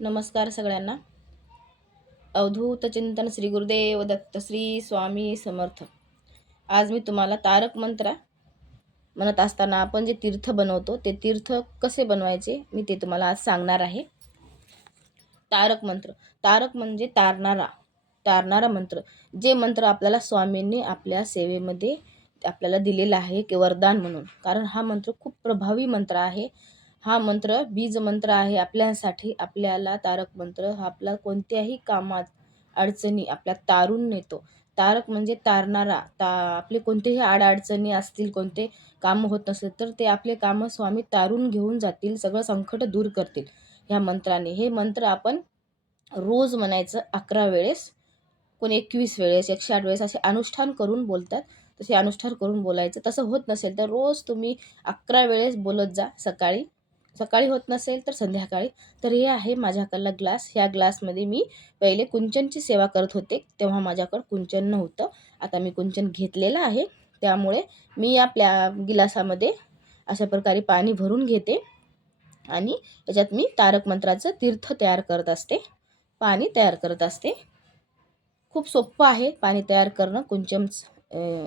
नमस्कार सगळ्यांना. अवधूत चिंतन श्री गुरुदेव दत्त श्री स्वामी समर्थ. आज मी तुम्हाला तारक मंत्र म्हणत असताना आपण जे तीर्थ बनवतो ते तीर्थ कसे बनवायचे मी ते तुम्हाला आज सांगणार आहे. तारक मंत्र. तारक म्हणजे तारणारा. तारणारा मंत्र. जे मंत्र आपल्याला स्वामींनी आपल्या सेवेमध्ये आपल्याला दिलेला आहे की वरदान म्हणून. कारण हा मंत्र खूप प्रभावी मंत्र आहे. हा मंत्र बीज मंत्र आहे. आपल्यासाठी आपल्याला तारक मंत्र हा आपला कोणत्याही कामात अडचणी आपल्या तारून नेतो. तारक म्हणजे तारणारा. ता आपले कोणतेही आडअडचणी असतील कोणते कामं होत नसेल तर ते आपले कामं स्वामी तारून घेऊन जातील सगळं संकट दूर करतील. ह्या मंत्राने. हे मंत्र आपण रोज म्हणायचं अकरा वेळेस कोण एकवीस वेळेस एकशे आठ वेळेस असे अनुष्ठान करून बोलतात. तसे अनुष्ठान करून बोलायचं. तसं होत नसेल तर रोज तुम्ही अकरा वेळेस बोलत जा सकाळी सकाळी होत नसेल तर संध्याकाळी. तर हे आहे माझ्याकडला ग्लास. ह्या ग्लासमध्ये मी पहिले कुंचनची सेवा करत होते. तेव्हा माझ्याकडं कुंचन नव्हतं. आता मी कुंचन घेतलेलं आहे. त्यामुळे मी आपल्या गिलासामध्ये अशा प्रकारे पाणी भरून घेते. आणि याच्यात मी तारक मंत्राचं तीर्थ तयार करत असते. पाणी तयार करत असते. खूप सोपं आहे पाणी तयार करणं. कुंचम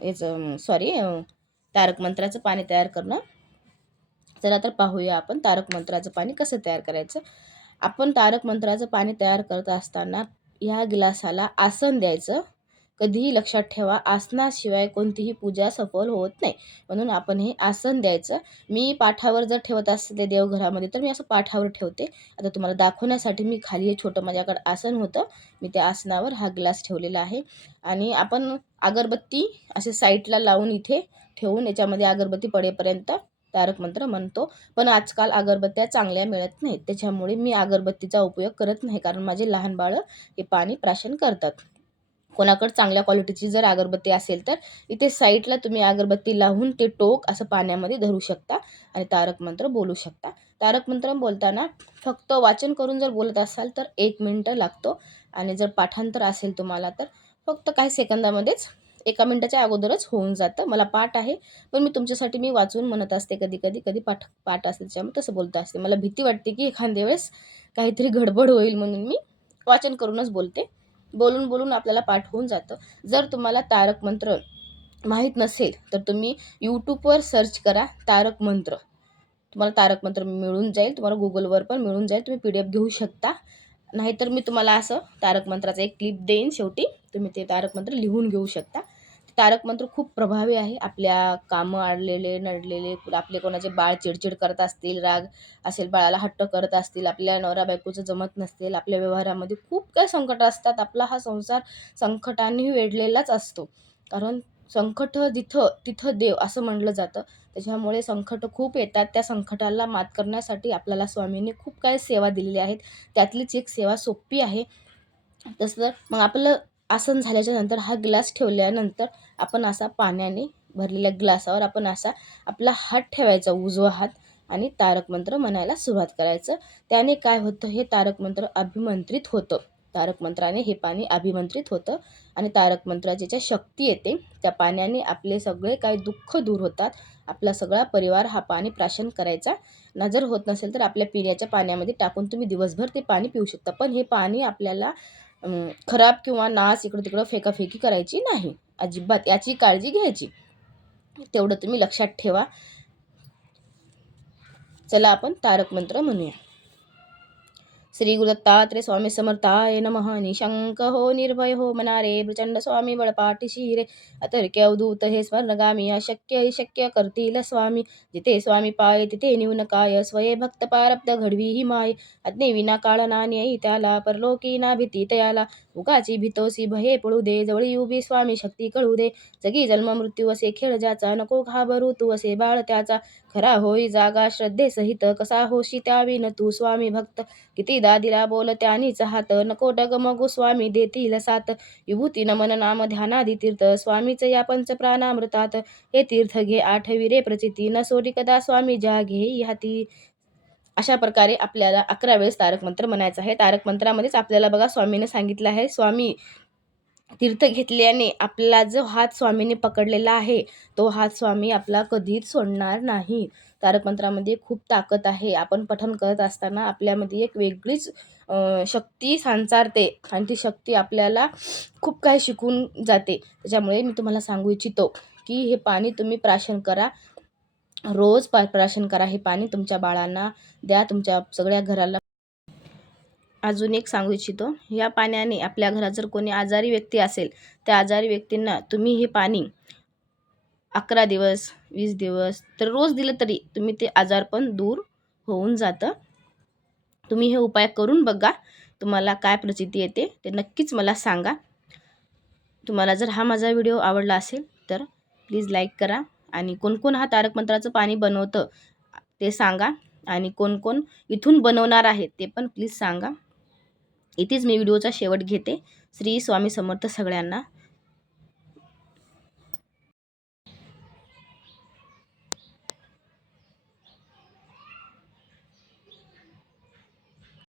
याचं सॉरी तारक मंत्राचं पाणी तयार करणं. चला तर पाहूया आपण तारक मंत्राचं पाणी कसं तयार करायचं. आपण तारक मंत्राचं पाणी तयार करत असताना ह्या गिलासाला आसन द्यायचं. कधीही लक्षात ठेवा आसनाशिवाय कोणतीही पूजा सफल होत नाही. म्हणून आपण हे आसन द्यायचं. मी पाठावर जर ठेवत असते देवघरामध्ये तर मी असं पाठावर ठेवते. आता तुम्हाला दाखवण्यासाठी मी खाली एक छोटं माझ्याकडे आसन होतं. मी त्या आसनावर हा ग्लास ठेवलेला आहे. आणि आपण अगरबत्ती असे साईडला लावून इथे ठेवून याच्यामध्ये अगरबत्ती पडेपर्यंत तारक मंत्र म्हणतो. पण आजकाल अगरबत्त्या चांगल्या मिळत नाहीत. त्याच्यामुळे मी अगरबत्तीचा उपयोग करत नाही. कारण माझे लहान बाळं हे पाणी प्राशन करतात. कोणाकडे चांगल्या क्वालिटीची जर अगरबत्ती असेल तर इथे साईडला तुम्ही अगरबत्ती लावून ते टोक असं पाण्यामध्ये धरू शकता आणि तारक मंत्र बोलू शकता. तारक मंत्र बोलताना फक्त वाचन करून जर बोलत असाल तर एक मिनटं लागतो. आणि जर पाठांतर असेल तुम्हाला तर फक्त काही सेकंदामध्येच एका मिनटाच्या अगोदरच होऊन जातं. मला पाठ आहे पण मी तुमच्यासाठी मी वाचून म्हणत असते कधी कधी कधी पाठ पाठ असते त्याच्यामुळे तसं बोलत असते. मला भीती वाटते की एखाद्या वेळेस काहीतरी गडबड होईल म्हणून मी वाचन करूनच बोलते. बोलून बोलून आपल्याला पाठ होऊन जातं. जर तुम्हाला तारक मंत्र माहीत नसेल तर तुम्ही यूट्यूबवर सर्च करा तारक मंत्र. तुम्हाला तारक मंत्र मिळून जाईल तुम्हाला गुगलवर पण मिळून जाईल तुम्ही पी डी एफ घेऊ शकता. नाहीतर मी तुम्हाला असं तारक मंत्राचा एक क्लिप देईन शेवटी. तुम्ही ते तारक मंत्र लिहून घेऊ शकता. तारक मंत्र खूप प्रभावी आहे. आपल्या कामं आडलेले नडलेले आपले कोणाचे बाळ चिडचिड करत असतील राग असेल बाळाला हट्ट करत असतील आपल्या नवरा बायकोचं जमत नसतील आपल्या व्यवहारामध्ये खूप काही संकट असतात. आपला हा संसार संकटांनी वेढलेलाच असतो. कारण संकट जिथं तिथं देव असं म्हटलं जातं. त्याच्यामुळे संकट खूप येतात. त्या संकटाला मात करण्यासाठी आपल्याला स्वामींनी खूप काही सेवा दिलेल्या आहेत. त्यातलीच एक सेवा सोपी आहे. तसं मग आपलं आसन झाल्याच्यानंतर हा ग्लास ठेवल्यानंतर आपण असा पाण्याने भरलेल्या ग्लासावर आपण असा आपला हात ठेवायचा उजवा हात आणि तारक मंत्र म्हणायला सुरुवात करायचं. त्याने काय होतं? हे तारक मंत्र अभिमंत्रित होतं. तारक मंत्राने हे पाणी अभिमंत्रित होतं आणि तारक मंत्राची ज्या शक्ती येते त्या पाण्याने आपले सगळे काही दुःख दूर होतात. आपला सगळा परिवार हा पाणी प्राशन करायचा. ना जर होत नसेल तर आपल्या पिण्याच्या पाण्यामध्ये टाकून तुम्ही दिवसभर ते पाणी पिऊ शकता. पण हे पाणी आपल्याला खराब किंवा नास इकडं तिकडं फेकाफेकी करायची नाही. अजिबात. याची काळजी घ्यायची. तेवढं तुम्ही लक्षात ठेवा. चला आपण तारक मंत्र म्हणूया. श्री गुरुदत्तात्रे स्वामी समर्थाय नमः. निशंक हो निर्भय हो मनारे प्रचंड स्वामी बळपाटी शिरे. अतर्क्य अवधूत हे स्वर्णगामी अशक्य शक्य करतील स्वामी. जिथे स्वामी पाय तिथे न्यून काय स्वये भक्त पारब्ध घडवी ही माय अज्ञे विना काळ नान्यई त्याला परलोकी ना भीती तयाला उगाची भितोसी भये पळू दे जवळी उभी स्वामी शक्ती कळू दे जगी जन्म मृत्यू असे खेळ ज्याचा नको घाबरू तू असे बाळ त्याचा. खरा होई जागा श्रद्धेसहित कसा होशी त्याविन तू स्वामी भक्त. किती दादीला बोल त्यानीच हात नको डगमगू स्वामी देतील सात. विभूती नमन नाम ध्यानादी तीर्थ स्वामीच या पंच प्राणामृतात. हे तीर्थ घे आठवी रे प्रचिती न सोडी कदा स्वामी जा घे हाती अशा प्रकारे आपल्याला अकरा वेळेस तारक मंत्र म्हणायचं आहे. तारक मंत्रामध्येच आपल्याला बघा स्वामीने सांगितलं आहे. स्वामी तीर्थ घेतल्याने आपला जो हात स्वामीने पकडलेला आहे तो हात स्वामी आपला कधीच सोडणार नाही. तारक मंत्रामध्ये खूप ताकद आहे. आपण पठन करत असताना आपल्यामध्ये एक वेगळीच शक्ती सांचारते आणि ती शक्ती आपल्याला खूप काही शिकून जाते. त्याच्यामुळे मी तुम्हाला सांगू इच्छितो की हे पाणी तुम्ही प्राशन करा. रोज पा प्राशन करा हे पाणी तुमच्या बाळांना द्या तुमच्या सगळ्या घराला. अजून एक सांगू इच्छितो. या पाण्याने आपल्या घरात जर कोणी आजारी व्यक्ती असेल त्या आजारी व्यक्तींना तुम्ही हे पाणी अकरा दिवस वीस दिवस तर रोज दिलं तरी तुम्ही ते आजारपण दूर होऊन जातं. तुम्ही हे उपाय करून बघा. तुम्हाला काय प्रचिती येते ते नक्कीच मला सांगा. तुम्हाला जर हा माझा व्हिडिओ आवडला असेल तर प्लीज लाईक करा. आणि कोण कोण हा तारक मंत्राचं पाणी बनवतं ते सांगा. आणि कोण कोण इथून बनवणार आहे ते पण प्लीज सांगा. इथेच मी व्हिडिओचा शेवट घेते. श्री स्वामी समर्थ सगळ्यांना.